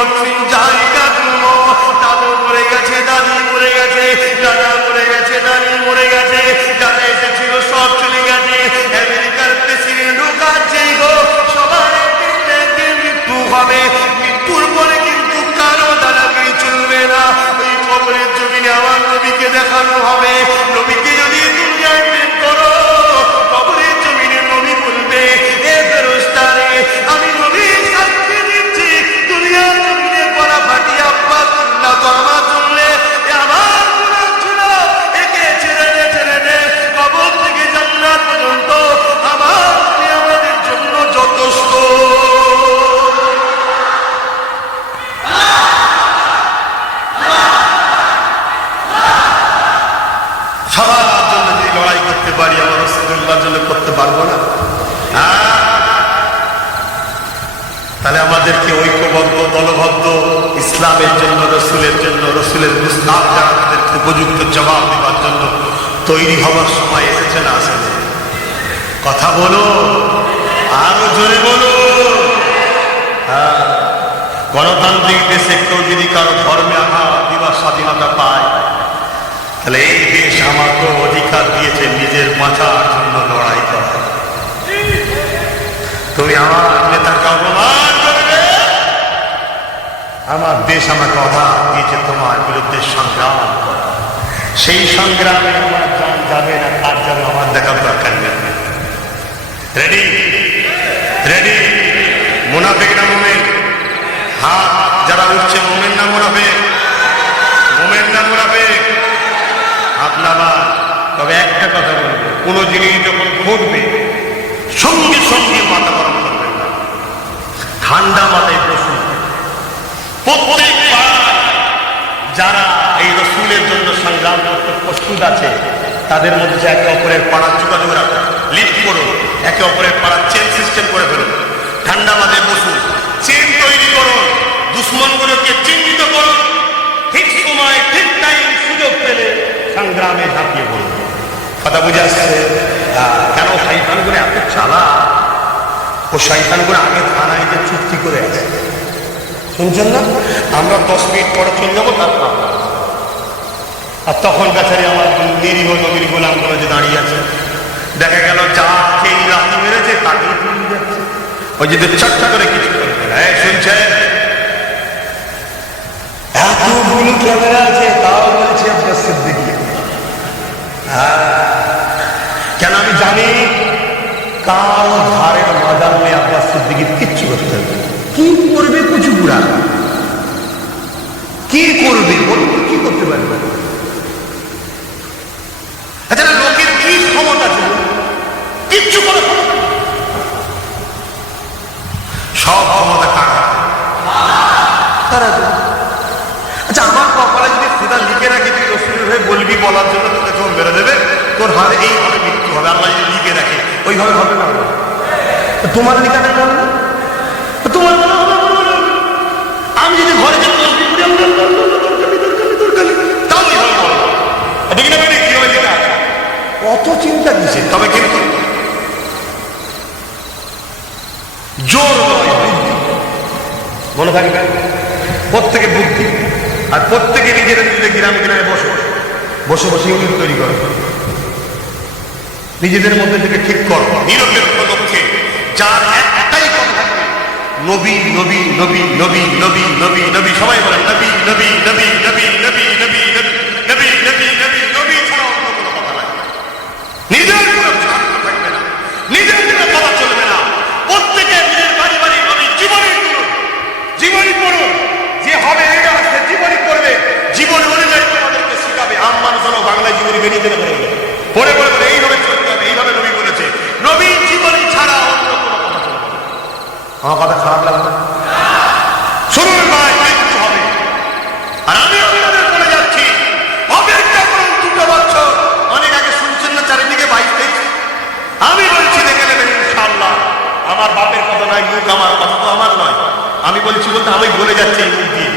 নাফসিন যায়িকাতুল মউত, দাদু মরে গেছে, দাদি মরে গেছে, দাদা মরে গেছে, দাদি মরে গেছে, যারা এসেছিল সব চলে গেছে। আমেরিকার প্রেসিডেন্ট ঢুকাচ্ছে গো, সবার একদিন মৃত্যু হবে। মৃত্যুর পরে কিন্তু কারো দাদাগিরি চলবে না। ওই কবরের জমিনে আমার নবীকে দেখানো হবে। নবীকে যদি দুনিয়ায় প্রেম করো, কবরের জমিনে নবী বলবে, এ ফেরেশতা রে, আমি নবী সাক্ষী দিচ্ছি, দুনিয়ার জমিনে গলা ফাটিয়ে আব্বা আল্লাহ তো আমার জন্য আমার গুনাহ ছিল, একে ছেড়ে দে, কবর থেকে জান্নাত পর্যন্ত আমাদের জন্য যথেষ্ট। সবার জন্য যদি লড়াই করতে পারি, আমার রাসূলুল্লাহর জন্য করতে পারবো না? তাহলে আমাদেরকে ঐক্যবদ্ধ দলবদ্ধ ইসলামের জন্য, রসুলের জন্য, রসুলের মুস্তাহাব জানাদেরকে উপযুক্ত জবাব দেওয়ার জন্য তৈরি হওয়ার সময় এসেছে না আসেনি? কথা বলো, আরো জোরে বলো। গণতান্ত্রিক দেশে কেউ যদি কারো ধর্মে আঘাত দিবার স্বাধীনতা পায়, তাহলে এই দেশ আমাকে অধিকার দিয়েছে নিজের বাঁচার জন্য লড়াই করা। তুমি আমার নেতাকে অপমান করবে, আমার দেশ আমাকে অধিকার দিয়েছে তোমার বিরুদ্ধে সংগ্রাম করা। সেই সংগ্রামে আমার জান যাবে না কার যাবে আমার দেখার দরকার নেই। Ready ready? মুনাফিক না মুমিন? হাত যারা উঠছে মুমিন না মুনাফিক? মুমিন না মুনাফিক? আপনারা তবে একটা কথা বলবো, কোন জিনিস যখন ঘটবে সঙ্গে সঙ্গে মাথা গরম করবেন না, ঠান্ডা মাথায় বসুন। প্রত্যেকবার যারা এই রসুলের জন্য সংগ্রাম করতে প্রস্তুত আছে, তাদের মধ্যে একে অপরের পাড়ার যোগাযোগ রাখুন, লিফট করুন, একে অপরের পাড়ার চেন সিস্টেম করে ফেলুন, ঠান্ডা মাথায় বসুন, চেন তৈরি করুন, দুশ্মনগুলোকে চিহ্নিত করুন, ঠিক সময় ঠিক টাইম সুযোগ পেলে সংগ্রামে ঝাঁপিয়ে পড়ুন। কথা বুঝে আসছে? কেন শয়তানগুলো এত চালাক? ও শয়তানগুলো আগে থানায় যে চুক্তি করে আছে, শুনছেন না? আমরা 10 মিনিট পরে চলে যাবো, তারপর আর তখন বেচারি আমার নিরীহ নবীর গোলামগুলো যে দাঁড়িয়ে আছে, দেখা গেল যা খেয়ে লাথি মেরেছে তাকেই তুলে যাচ্ছে। ওই যদি চট্টা করে কিছু করবে না, শুনছে এত ভুল ক্যামেরা আছে, তাও বলেছে আব্বাস সিদ্দিকী। কেন? আমি জানি কারো ধারের মাজার নিয়ে আব্বাস সিদ্দিকীর কিচ্ছু করতে হবে। কি করবে কুচু বুড়া? কি করবে? কি করতে পারবে? আচ্ছা, লোকের কি ক্ষমতা ছিল? কিচ্ছু করে সব ক্ষমতা কারা? আচ্ছা, আমার কপালে যদি খুদা লিখে রাখে তুই রসুলের হয়ে বলবি, বলার জন্য তোকে কেউ মেরে দেবে, তোর হাতে এইভাবে মৃত্যু হবে, আল্লাহ যদি লিখে রাখে ওইভাবে হবে না? তোমার লিখাটা বল না, তোমার আমি যদি ঘরে তাও ওইভাবে বলবো, দেখি না কি হয় লেখা আছে, অত চিন্তা দিছে। তবে কিন্তু জোর নয়, বুদ্ধি মনে থাকবে, প্রত্যেকে বুদ্ধি, আর প্রত্যেকে নিজেরা নিজেদের গ্রামে গ্রামে বসে বসে বসে ইউনিট তৈরি করো, নিজেদের মধ্যে থেকে ঠিক করো নিরপেক্ষ লক্ষ্যে, যার একটাই কথা থাকবে, নবী নবী নবী নবী নবী নবী নবী, সবাই বলেন নবী নবী নবী নবী নবী নবী নবী নবী নবী নবী ছাড়া অন্য কোনো কথা লাগবে না। নিজের কোনো স্বার্থ থাকবে না, নিজের কোনো কথা চলবে না। প্রত্যেকে নিজের বাড়ি বাড়ি নবী জীবনী করুন, জীবনী পড়ুন, যে হবে এটা সে জীবনী পড়বে, জীবন অনুযায়ী তোমাদেরকে শিখাবে। আম মানুষ হলো বাংলায় জীবনী বেরিয়ে দেবে পড়ে পড়ে পড়ে এইভাবে চলতে হবে, এইভাবে নবী বলেছে। নবী জীবনী ছাড়া অন্য কোনো কথা চলবে না। আমার কথা খারাপ লাগবে? শুনুন ভাই, মৃত্যু হবে, আর আমি আপনাদের বলে যাচ্ছি অপেক্ষা করুন 2 বছর। অনেক আগে শুনছেন না চারিদিকে 22-23, আমি বলছি দেখে নেবেন ইনশাআল্লাহ। আমার বাপের কথা নয়, মুখ আমার কথা তো আমার নয়, আমি বলছি বলতে আমি বলে যাচ্ছি এই মুখ দিয়ে,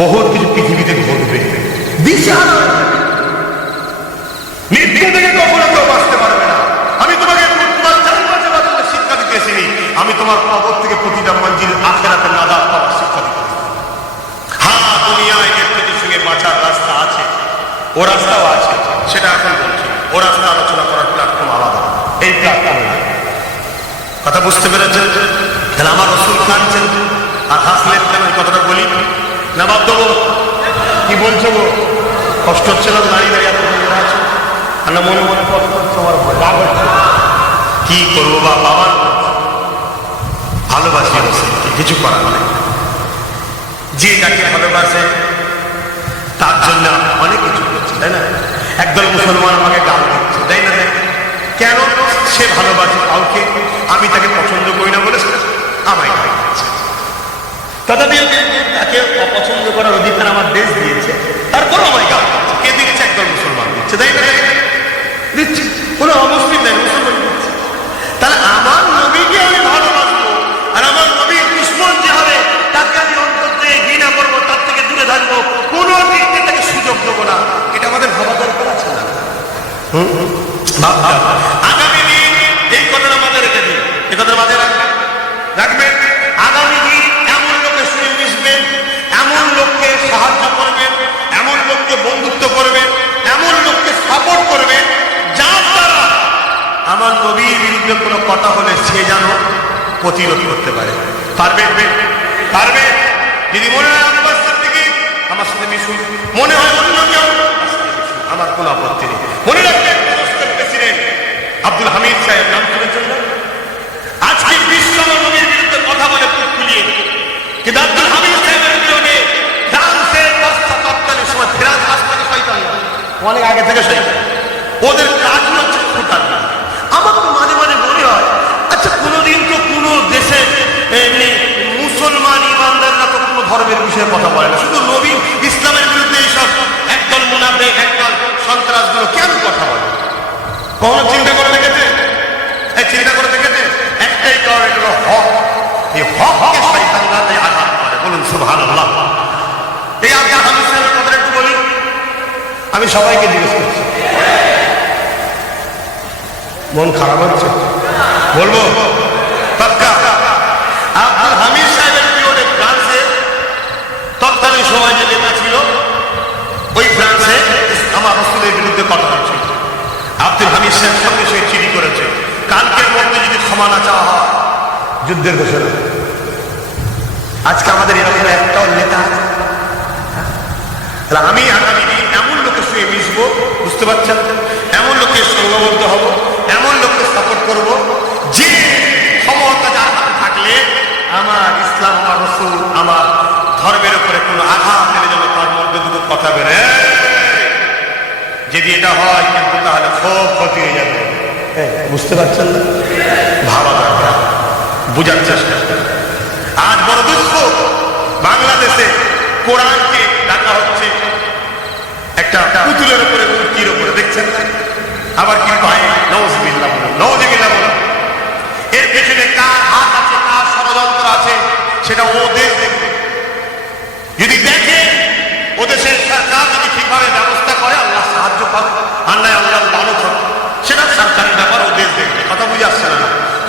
বহুত কিছু পৃথিবীতে ঘটবে। বিশাল মৃত্যু থেকে কখনো কেউ বাঁচতে পারবে না। আমি তোমাকে তোমার জান বাঁচাবার জন্য শিক্ষা দিতে আসিনি, আমি তোমার কবর থেকে প্রতিটা মঞ্জিল আখিরাতের নাজাত পাওয়ার শিক্ষা দিতে। কথা বুঝতে পেরেছেন? তাহলে আমার রসুল কাঁদছেন আর হাসলেন কেন? এই কথাটা বলি না বাপ দেবো? কি বলছো গো? কষ্ট হচ্ছে না? দাঁড়িয়ে দাঁড়িয়ে আছে আর না মনে মনে কষ্ট হচ্ছে, আমার রাগ হচ্ছে। কি করবো বাবা, ভালোবাসি রসুলকে, কিছু করার নেই। যে যাকে ভালোবাসে তার জন্য অনেক কিছু করছে, তাই না? একদল মুসলমান আমাকে গাল দিচ্ছে, তাই না? কেন? সে ভালোবাসে কাউকে, আমি তাকে পছন্দ করি না বলে আমায় গাল দিচ্ছে। তথাপি তাকে অপছন্দ করার অধিকার আমার দেশ দিয়েছে, তারপর আমায় গাল দিচ্ছে। কে দিচ্ছে? একদল মুসলমান দিচ্ছে, তাই না? দিচ্ছে, কোনো অমুসলিম নাই, মুসলমান দিচ্ছে। তাহলে আমার নবীকে আমি ভালোবাসবো, আর আমার নবীর দুশমন যে হবে তাকে আমি অন্তর থেকে ঘৃণা করবো, তার থেকে দূরে থাকবো, কোনো দিক থেকে তাকে সুযোগ দেবো না। এটা আমাদের ভাবা দরকার আছে না? আগামী দিন এই কথাটা মাথায় রেখে দিন, এই কথাটা মাথায় রাখবেন। আগামী দিন এমন লোকের সঙ্গে মিশবেন, এমন লোককে সাহায্য করবেন, এমন লোককে বন্ধুত্ব করবেন, এমন লোককে সাপোর্ট করবেন যার দ্বারা আমার নবীর বিরুদ্ধে কোনো কথা হলে সে যেন প্রতিরোধ করতে পারে। পারবেন? পারবেন? যদি মনে হয় আব্বাস সিদ্দিকী আমার সাথে মিশুন, মনে হয় অন্য কেউ, আমার কোনো আপত্তি নেই। মনে রাখবেন প্রেসিডেন্ট আব্দুল হামিদ সাহেব, নাম শুনেছেন না? আজকে বিশ্ব নবীর বিরুদ্ধে কথা বলে মুখ খুলিয়ে, কিন্তু আব্দুল হামিদ সাহেবের বিরুদ্ধে ফ্রান্সের তৎকালীন সময়, ফ্রান্স আজ থেকে শয়তান না, অনেক আগে থেকে শয়তান, ওদের কাজ হচ্ছে ফুটার। আমার তো মাঝে মাঝে মনে হয়, আচ্ছা কোনোদিন তো কোনো দেশে এমনি মুসলমান ইমানদাররা তো কোনো ধর্মের বিষয়ে কথা বলে না, শুধু নবী ইসলামের বিরুদ্ধে এইসব একদল মুনাফিক, একদল সন্ত্রাসগুলো কেন কথা বলে? কখনো চিন্তা করে দেখেছে? চিন্তা করে দেখেছে? একটাই কারণ, এটা হলো হক। এই হককে শয়তানরা আঘাত করে। বলুন সুবহানাল্লাহ। এই আব্দুল হামিদ সাহেবের কথাটা একটু বলি, আমি সবাইকে জিজ্ঞেস করছি, মন খারাপ হচ্ছে? বলবো পাক্কা। আব্দুল হামিদ সাহেবের পিরিয়ডে ফ্রান্সে তৎকালীন সময় যে নেতা ছিল, ওই ফ্রান্সে আমার রসুলের বিরুদ্ধে কথা হচ্ছিল। আব্দুল হামিদ সাহেব সঙ্গে সঙ্গে চিঠি করেছে, কালকের মধ্যে যদি ক্ষমা না চাওয়া হয় যুদ্ধের ঘোষণা। আজকে আমাদের এরকম একটাও নেতা আছে? আমি আগামী দিন এমন লোকের সঙ্গে মিশবো, বুঝতে পারছেন? এমন লোকের সঙ্গবদ্ধ হব, এমন লোককে সাপোর্ট করব যে ক্ষমতা যার হাতে থাকলে আমার ইসলাম, আমার রসুল, আমার ধর্মের উপরে কোনো আঘাত এনে যেন তার মধ্যে দুটো কথা বেরে। যদি এটা হয় কিন্তু তাহলে খুব ক্ষতি হয়ে যাবে। বুঝতে পারছেন না? ভাবা দরকার, বুঝার চেষ্টা। আজ বড় দুঃখ, বাংলাদেশে কোরআনকে ডাকা হচ্ছে একটা পুতুলের উপরে, মূর্তির উপরে, দেখছেন না? আবার কি পায়? নাউযুবিল্লাহ বলুন, নাউযুবিল্লাহ বলুন। এর পেছনে কার হাত আছে, কার ষড়যন্ত্র আছে, সেটা ও দেশ দেখবে। যদি দেখে ও দেশের সরকার যদি ঠিকভাবে ব্যবস্থা করে, আল্লাহ সাহায্য পাবে, আর নয় আল্লাহ লানত হবে, সেটা সরকারের ব্যাপার, ও দেশ দেখবে। কথা বুঝে আসছে না?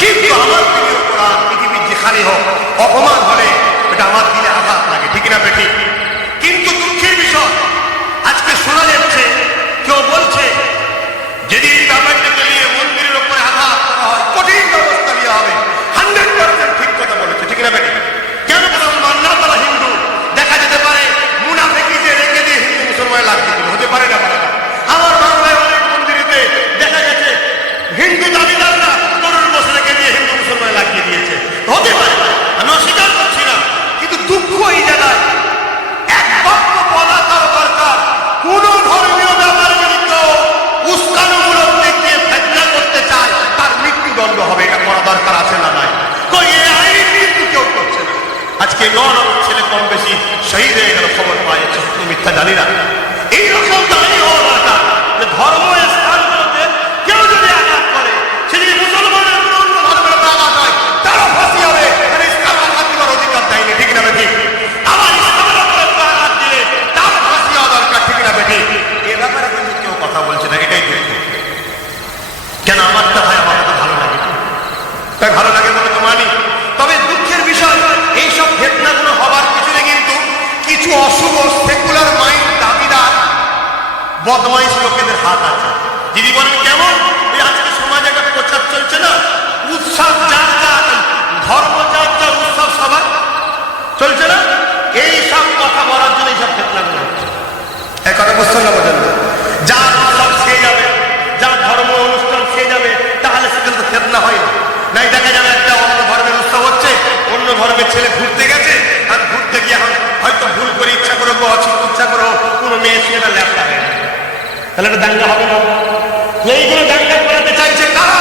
কিন্তু আমার প্রিয় কোরআন পৃথিবীর যেখানে হোক অপমান হলে এটা আমার দিলে আঘাত লাগে, ঠিক না বেঠি? কিন্তু দুঃখের বিষয়, আজকে শোনা যাচ্ছে কেউ বলছে যদি এই ব্যাপারটাকে নিয়ে মন্দিরের উপরে আঘাত করা হয় কঠিন ব্যবস্থা নেওয়া হবে। 100% ঠিক কথা বলেছে, ঠিক না বেঠি? কেন মুসলমান না, তারা হিন্দু, দেখা যেতে পারে মুনাফিকিতে রেখে দিয়ে হিন্দু মুসলমান লাগতে দিল, হতে পারে না? পারে না? আমার বাংলায় অনেক মন্দিরেতে দেখা গেছে হিন্দু দাবিদাররা তরুণ বসে রেখে দিয়ে হিন্দু মুসলমান লাগিয়ে দিয়েছে, হতে পারে, আমি অস্বীকার করছি না। কিন্তু দুঃখ এই জায়গায় এক বাক্য বলা তার দরকার, কোন ধর্মীয় ব্যাপারে যদি কেউ উস্কানিমূলক দিক দিয়ে ফেতনা করতে চায় তার মৃত্যুদণ্ড হবে, এটা করা দরকার আছে না? নাই? এই আইন কিন্তু কেউ করছে না। আজকে 9 ছেলে কম বেশি শহীদ হয়ে গেল, খবর পাওয়া যাচ্ছে, সত্য মিথ্যা জানি না। এইরকম দাঁড়ি হওয়া দরকার যে ধর্ম স্থানগুলোতে কেউ যদি আঘাত করে, সে যদি মুসলমানের কোনো অন্য ধর্মের আঘাত হয়, তারও ফাঁসি হবে। ইসলাম আঘাত দেওয়ার অধিকার দেয়নি, ঠিক না বেঠি? আবার ইসলামের উপরে আঘাত দিলে তার ফাঁসি হওয়া দরকার, ঠিক না বেঠি? এ ব্যাপারে কিন্তু কেউ কথা বলছে না, এটাই দুঃখ। কেন? আমারটা হয়, আমার তো ভালো লাগে, তাই ভালো লাগে বলে তো মানি। তবে দুঃখের বিষয়, এইসব ঘটনাগুলো হবার পিছনে কিন্তু কিছু অশুভ সেকুলার মাইন্ড দাবিদার বদমাইশ লোকেদের হাত আছে। যদি বলেন কেমন? আজকে সমাজে একটা প্রচার চলছে না, উৎসব যার যা চলছে না? এই সব কথা বলার জন্য এইসব ফিতনাগুলো হচ্ছে। এই কথা বুঝছেন না? বোঝেন না? যার সব সে যাবে, যার ধর্ম অনুষ্ঠান সে যাবে, তাহলে সেখানে তো ফিতনা হয় না। নাই দেখা যাবে একটা অন্য ধর্মের উৎসব হচ্ছে, অন্য ধর্মের ছেলে ঘুরতে গেছে, আর ঘুরতে গিয়ে হয়তো ভুল করে ইচ্ছা করে বা ইচ্ছা করে কোনো মেয়ে ছেলেটা ল্যাপটা হয়ে গেছে, তাহলে এটা দাঙ্গা হবে না? এইগুলো দাঙ্গা করাতে চাইছে কারা?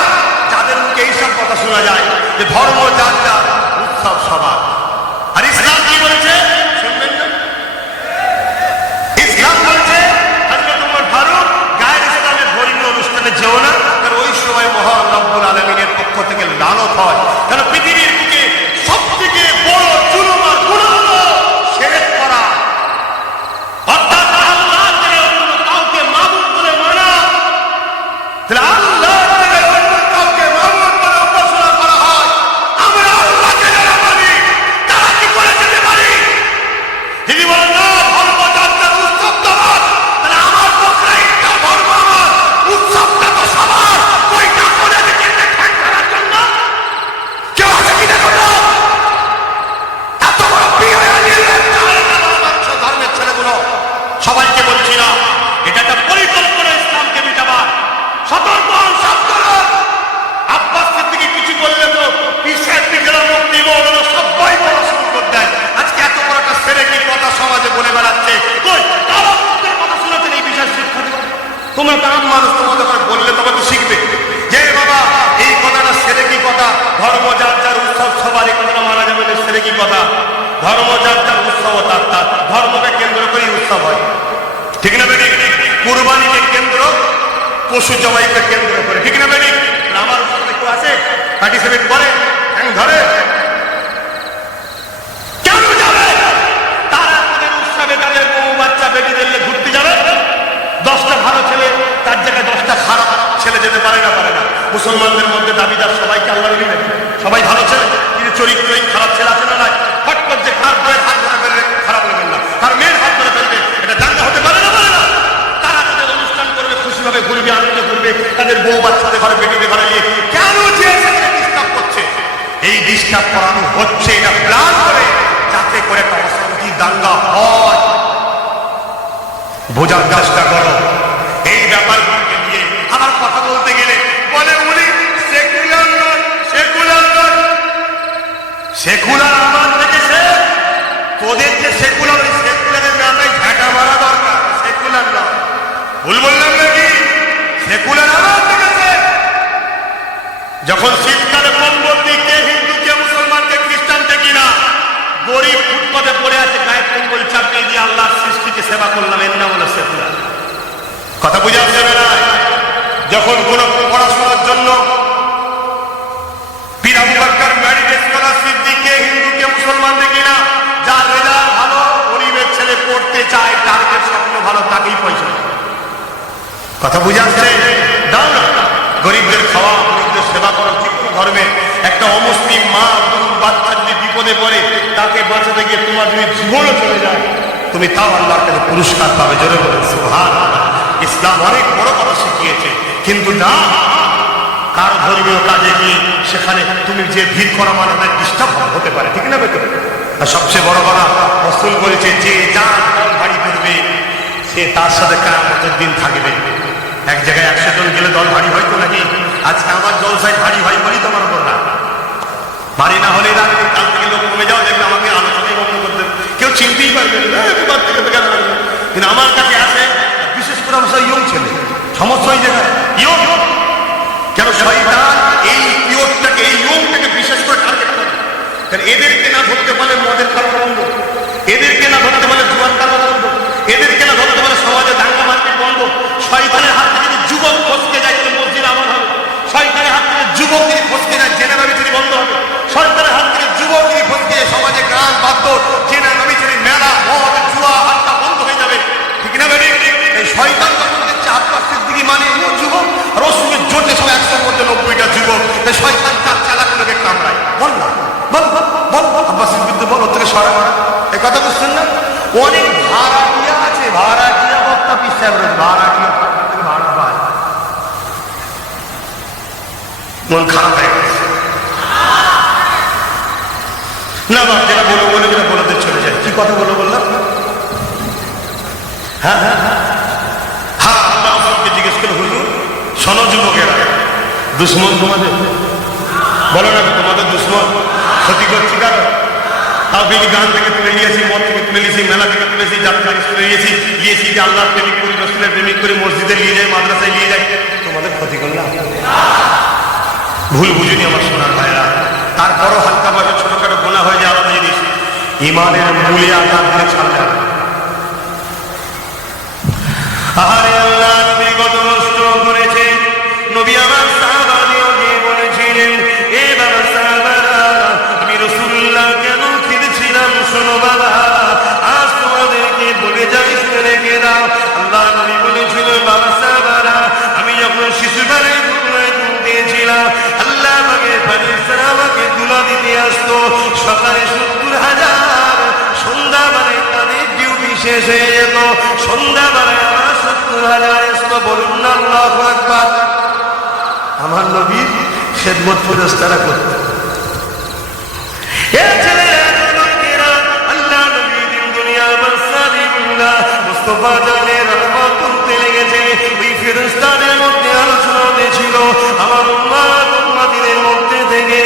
যাদের মুখে এইসব কথা শোনা যায় যে ধর্ম যার যার, উৎসব সবার। আর ইসলাম কি বলছে শুনবেন না? ইসলাম বলছে হযরত ওমর ফারুক গায়ের ইসলামের ধর্মীয় অনুষ্ঠানে যেও না, কারণ ওই সময় মহান রব্বুল আলামিনের পক্ষ থেকে লানত হয়। কারণ পৃথিবীর বুকে সবথেকে বড় জুলুম আর গুনাহ হলো শিরক করা, অর্থাৎ আল্লাহ থেকে অন্য কাউকে মাবুদ বলে মানা। তাহলে আল্লাহ থেকে অন্য কাউকে মাবুদ বলে উপাসনা করা হয়, আমরা আল্লাহকে যারা মানি তারা কি করে যেতে পারি? যদি বলেন না ধর্ম যাত্রার উৎসব তোমার, তাহলে আমার পক্ষে একটা ধর্ম আমার, উৎসবটা তো সবার। ওইটা করে দেখে ঠ্যাং করার জন্য কেউ আছে কি দেখো না? এত বড় বিয়ে ধর্মের ছেলেগুলো, সবাইকে বলছি না, এটা একটা পরিকল্পনা ইসলামকে মিটাবার। সতর্ক হন, সাবধান। আব্বাস সিদ্দিকী কিছু বললে তো পিসের দিকেরা মুক্তি মৌলানা সবাই বলা শুরু করে দেয়। আজকে এত বড় একটা সেরেকি কথা সমাজে বলে বেড়াচ্ছে, কই কারা মুক্তির কথা শুনেছেন এই বিষয় শিক্ষা দিবে? তোমরা তো আম মানুষ, তোমাদের করে বললে তবে তো শিখবে যে বাবা এই কথাটা সেরেকি কথা, ধর্ম যার যার উৎসব সবার, এই কথাটা মানা যাবে না। সেরেকি কথা, ধর্ম যার যার উৎসব তার তার, ধর্মকে কেন্দ্র করে উৎসব হয়, ঠিক না বেটি? কুরবানিকে কেন্দ্র, পশু জবাইকে কেন্দ্র করে, ঠিক না বেটি? আমার উৎসবে কেউ আছে পার্টিসিপেট করে, ধরে কেন যাবে? তারা তাদের উৎসবে তাদের বউ বাচ্চা বেটিদের ঘুরতে যাবে। 10টা ভালো ছেলে তার জায়গায় 10টা খারাপ ছেলে যেতে পারে না, পারে না। মুসলমানদের মধ্যে দাবিদার সবাইকে আল্লাহ নবী নেবে, সবাই ভালো ছেলে, কিন্তু চরিত্রহীন খারাপ ছেলে আছে না? নাই। হট করে যে খারাপ বইয়ের হাত ধরে ফেলবে, খারাপ নেবেন না, আর মেয়ের হাত ধরে ফেলবে, এটা দাঙ্গা হতে পারে না, পারে না? তারা তাদের অনুষ্ঠান করবে, খুশিভাবে ঘুরবে, আনন্দ করবে, তাদের বউ বাচ্চাদের ঘরে বেটিদের ঘরে নিয়ে কেন যে ডিস্টার্ব করছে? এই ডিস্টার্ব করানো হচ্ছে, এটা প্ল্যান করে, যাতে করে একটা অশান্তি দাঙ্গা হয়। বোঝার চেষ্টা করো এই ব্যাপারগুলোকে নিয়ে। আমার কথা বলতে গেলে বলে উনি সেকুলার নয়, সেকুলার নয়। সেকুলার আমার দেখেছে, তোদের যে সেকুলার, ওই সেকুলারের ব্যাপারে ঝাঁটা মারা দরকার, সেকুলার নয়। ভুল বললাম নাকি? সেকুলার আমার দেখেছে। যখন শীতকালে কম্বল দিই, কে হিন্দু, কে মুসলমান, কে খ্রিস্টান, কে কিনা, গরিব ফুটপাতে পড়ে আছে, গায়ে কম্বল চাপিয়ে দিয়ে আল্লাহর সৃষ্টিকে সেবা করলাম, এর নাম হলো সেকুলার। কথা বুঝে আসছে না? যখন কোন পড়াশোনার জন্য পীর আবু বকর মেরিট স্কলারশিপ দিকে হিন্দুকে মুসলমান দেখি না, যার রেজাল্ট ভালো, গরিবের ছেলে পড়তে চায়, টার্গেট স্বপ্ন ভালো, তাকেই পয়সা দেয়। কথা বুঝে আসছে? দাও না, গরিবদের খাওয়া, গরিবদের সেবা করো। যে কোনো ধর্মের একটা অমুসলিম মা বাচ্চা যদি বিপদে পড়ে, তাকে বাঁচাতে গিয়ে তোমার যদি জীবনও চলে যায়, তুমি তাও আল্লাহর কাছে পুরস্কার পাবে। জোরে বলেন সুবহানাল্লাহ। ইসলাম অনেক বড় কথা শিখিয়েছে, কিন্তু না কার ধর্মীয় কাজে গিয়ে সেখানে তুমি যে ভিড় করা মানে ডিস্টার্ব হতে পারে, ঠিক না বেটো? আর সবচেয়ে বড় কথা রাসূল বলেছে, যে যার দল ভারী করবে সে তার সাথে কিয়ামতের দিন থাকবে। এক জায়গায় 100 জন গেলে দল ভারী হয়তো নাকি? আজকে আমার জলসায় ভারী হয় বলি তোমার উপর না, ভারী না হলে না, কাল থেকে লোক কমে যাও, দেখবে আমাকে আলোচনাই বন্ধ করতে, কেউ চিনতেই পারবে না। কিন্তু আমার কাছে আসে বিশেষ করে আমার ইয়ং ছেলে, সমস্যা ওই জায়গায় ইয়ং। কেন শয়তান এই ইয়ংটাকে, এই ইয়ংটাকে বিশেষ করে টার্গেট করে। কারণ এদেরকে না ধরতে পারলে মদের কারণ বন্ধ, এদেরকে না ধরতে পারলে জুয়ার কারণ বন্ধ, এদেরকে না ধরতে পারলে সমাজে দাঙ্গা মার্কেট বন্ধ। শয়তানের হাত থেকে যদি যুবক ফসকে যায়, তাহলে মসজিদ আমল হবে। শয়তানের হাত থেকে যুবক যদি ফসকে যায়, জেনারেল যদি বন্ধ হবে। শয়তানের হাত থেকে যুবক যদি ফসকে যায়, সমাজে গান বাদ্য, জেনারেল যদি মেলা, মদ, জুয়া, হাতটা বন্ধ হয়ে যাবে, ঠিক না বেটি? এই শয়তান যখন দেখছে আব্বাস সিদ্দিকী মানে এমন যুবক, আর ওর সঙ্গে জোটে সব 100-র মধ্যে 90টা যুবক, এই শয়তান তার চালাগুলোকে কামড়ায়। বল না, বল বল বল, আব্বাস সিদ্দিকী বল, ওর থেকে সরা। এই কথা বুঝছেন না? অনেক ভাড়াটিয়া আছে, ভাড়াটিয়া বক্তা পিসাব রয়েছে, ভাড়াটিয়া ভাড়া পায়, মন খারাপ হয়ে গেছে না। বাপ যেটা বলে যেটা বলে কথাগুলো বললাম? হ্যাঁ হ্যাঁ হ্যাঁ, আল্লাহ রাসূলকে জিজ্ঞেস করে, হুজুর শোনো যুবকেরা, দুশ্মন তোমাদের, বলো না তোমাদের দুশ্মন, ক্ষতি করছি কারো? তাও বেশি গান থেকে তুলে নিয়েছি, মদ থেকে তুলে নিয়েছি, মেলা থেকে তুলেছি, যাত্রা থেকে তুলে নিয়েছি, যে আল্লাহর প্রেমিক করি, রসুলের প্রেমিক করি, মসজিদে নিয়ে যায়, মাদ্রাসায় নিয়ে যায়, তোমাদের ক্ষতি করলাম? ভুল বুঝিনি আমার সোনার ভাইরা। তারপরও হালকা বাজে ছোটখাটো গোনা হয়ে যায়, আলাদা জিনিস। ইমানের মূলে আঘাত দিলে ছাড়লে আরে আল্লাহ নবী কত কষ্ট করেছে। নবী আমার সাহাবাদেরকে গিয়ে বলেছিলেন, এ বাবা সাহাবারা, আমি রাসূলুল্লাহ কেন খেয়েছিলাম, শোনো বাবা, আজ তোমাদেরকে বলে যাই, শুনে রেখে দাও। আল্লাহ নবী বলেছিলেন, বাবা সাহাবারা, আমি যখন শিশুবেলায় দুধ দিয়েছিলাম, আল্লাহ আমাকে ফেরেশতারা আমাকে দুলা দিতে আসতো। সকালে ৭০,০০০, সন্ধ্যাবেলায় তাদের ডিউটি শেষ হয়ে যেত, সন্ধ্যাবেলায় আমার ৭০,০০০ আসতো। বলুন না আল্লাহু আকবার। আমার নবীর খেদমত ফেরেশতারা করত। আল্লাহ নবী দিন দুনিয়া মাসালিল্লাহ মুস্তাফা জানের রহমত করতে লেগেছে। ওই ফেরেশতাদের মধ্যে আলোচনা হয়েছিল, আমার উম্মত উম্মতিদের মধ্যে থেকে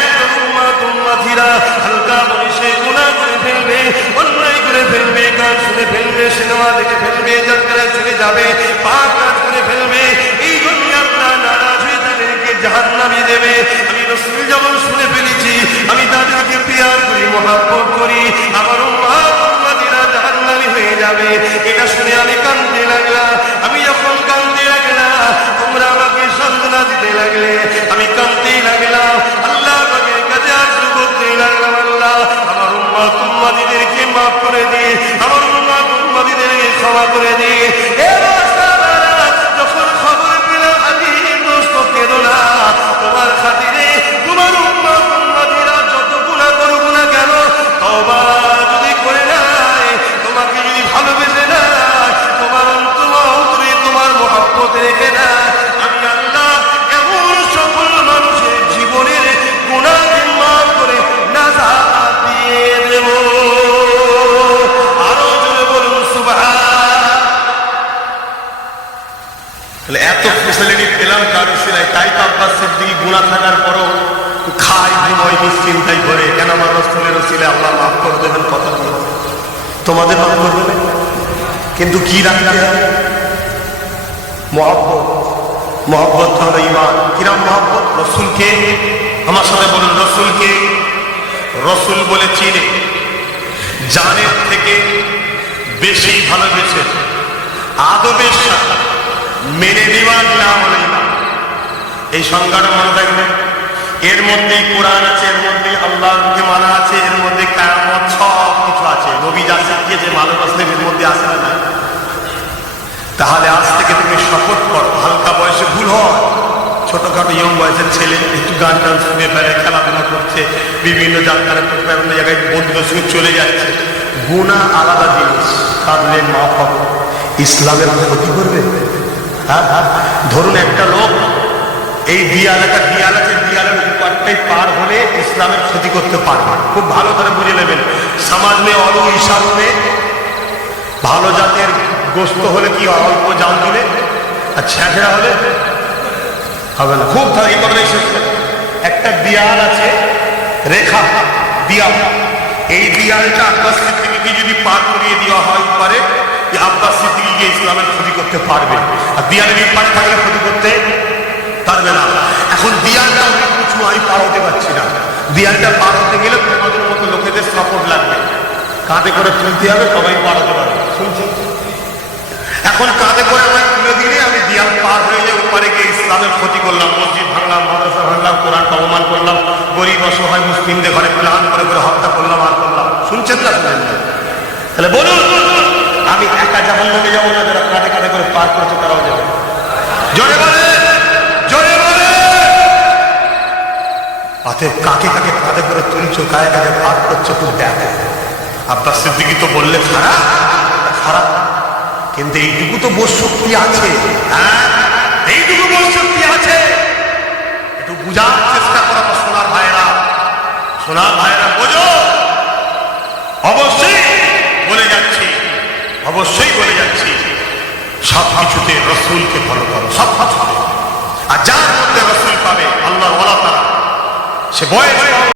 এক উম্মত উম্মতিরা হালকা বয়সে গুনাহ করে ফেলবে, অন্যায় করে ফেলবে, গান শুনে ফেলবে, সিনেমা দেখে ফেলবে, যাত্রায় চলে যাবে, পাপ কাজ করে ফেলবে। এই জন্য আল্লাহ নারাজ হয়ে তাদেরকে জাহান্নামে দেবে। আমি রাসূল যেমন শুনে ফেলেছি, আমি তাদেরকে প্যার করি, মহব্বত করি, আমার উম্মত উম্মতিরা জাহান্নামী হয়ে যাবে। এটা শুনে আমি কাঁদতে লাগলাম। আমি যখন কাঁদতে লাগলাম, তোমরা আমাকে সান্ত্বনা দিতে লাগলে, আমি কাঁদতেই লাগলাম। আল্লাহ আমাকে কাছে আরজু করতে লাগলাম, আল্লাহ আমার উম্মত উম্মতিদেরকে মাফ করে দিয়ে, আমার উম্মত উম্মতিদেরকে ক্ষমা করে দিয়ে। যখন খবর পেলাম, আমি দোস্ত কেঁদো না, তোমার খাতিরে তোমার উম্মত উম্মতিরা যত গুনাহ করুক না কেন, তওবা যদি করে নাই, তোমাকে যদি ভালোবেসে না, তোমার অন্তরে তোমার মহব্বত রেখে না, আমি আল্লাহ এমন সকল মানুষের জীবনের গুনাহকে মাফ করে নাজাত দিয়ে দেব। আরো জোরে বলুন সুবহান। তাহলে এত ফেসিলিটি পেলাম কার উসিলায়? তাই তো আব্বাস সিদ্দিকী গুনাহ থাকার পরও খাই ঘুমোয় নিশ্চিন্তাই করে, কেন আমার রাসূলের উসিলায় আল্লাহ মাফ করে দেবেন, কথা দিয়ে তোমাদের মাফ করে দেবেন। কিন্তু কি রাখতে হবে? মহব্বত। মহব্বত হলো ঈমান। কিরম মহব্বত? রাসূলকে, আমার সাথে বলুন, রাসূলকে রাসূল বলে চিনে, জানের থেকে বেশি ভালোবেসে, আদবের সাথে মেনে নেওয়ার নাম হলো ঈমান। এই সংজ্ঞাটা মনে রাখবেন। এর মধ্যে কোরআন আছে, এর মধ্যে আল্লাহকে মানা আছে, এর মধ্যে কিয়ামত, সব কিছু আছে। নবী যা শিখিয়েছে ভালোবাসলে এর মধ্যে আসে না? তাহলে আজ থেকে তুমি শপথ করো, হালকা বয়সে ভুল হয়, ছোটখাটো ইয়ং বয়সের ছেলে একটু গান টান শুনে বেড়ে, খেলাধুলা করছে, বিভিন্ন যাত্রা করতে বিভিন্ন জায়গায় বন্ধুদের সঙ্গে চলে যাচ্ছে, গুনাহ আলাদা জিনিস, কাঁদলে মাফ হবে, ইসলামের ক্ষতি করবে। হ্যাঁ হ্যাঁ, ধরুন একটা লোক এই দিয়াল আছে, দিয়ালের উপরটাই পার হলে ইসলামের ক্ষতি করতে পারবে। খুব ভালো করে বুঝে নেবেন। সমাজ মে অলু ইশার में ভালো জাতের গোস্ত হলে কি অল্প জান দিলে, আর ছেঁচড়া হলে হবে না। খুব এই কথাটাই শেষ করে। একটা দিয়াল আছে, রেখা দিয়াল, এই দিয়ালটা আব্বাস সিদ্দিকীকে যদি পার করিয়ে দেওয়া হয় পারে, আব্বাস সিদ্দিকীকে ইসলামের ক্ষতি করতে পারবে, আর দিয়ালের এই পারে থাকলে ক্ষতি করতে পারবে না। এখন দিয়ালটা অনেক কিছু আমি পার হতে পারছি না, দিয়ালটা পার হতে গেলে তোমাদের মতো লোকেদের সাপোর্ট লাগবে, কাঁধে করে তুলতে হবে, সবাই পার হতে পারবে। শুনছেন? এখন কাঁধে করে আমায় তুলে দিলে আমি দিয়াল পার হয়ে যাই, উপরে গিয়ে ইসলামের ক্ষতি করলাম, মসজিদ ভাঙলাম, মাদ্রাসা ভাঙলাম, কোরআনকে অপমান করলাম, গরিব অসহায় মুসলিমদের ঘরে প্লান করে করে হত্যা করলাম, আর করলাম। শুনছেন না? শুনেন না? তাহলে বলুন, আমি একা জাহান্নামে যাবো না, যারা কাঁধে কাঁধে করে পার করেছে তারাও যাবে। জোরে বলে, জোরে বলে। অতএব কাকে কাকে কাঁধে করে তুলছো, কাকে কাকে পার করছো, খুব দেখো। আব্বাস সিদ্দিকী তো বললে খারাপ, খারাপ, কিন্তু এইটুকু তো বোধ শক্তি আছে। হ্যাঁ, এইটুকু বোধ শক্তি আছে, একটু বুঝার চেষ্টা করো সোনার ভাইয়েরা, সোনার ভাইয়েরা বোঝো। অবশ্যই যাচ্ছি, অবশ্যই বলে যাচ্ছি, সব কিছুতে রসুলকে ফলো করো, সব কিছুতে। আর যার মধ্যে রসুল পাবে আল্লাহর ওয়ালা তারা, সে বয়স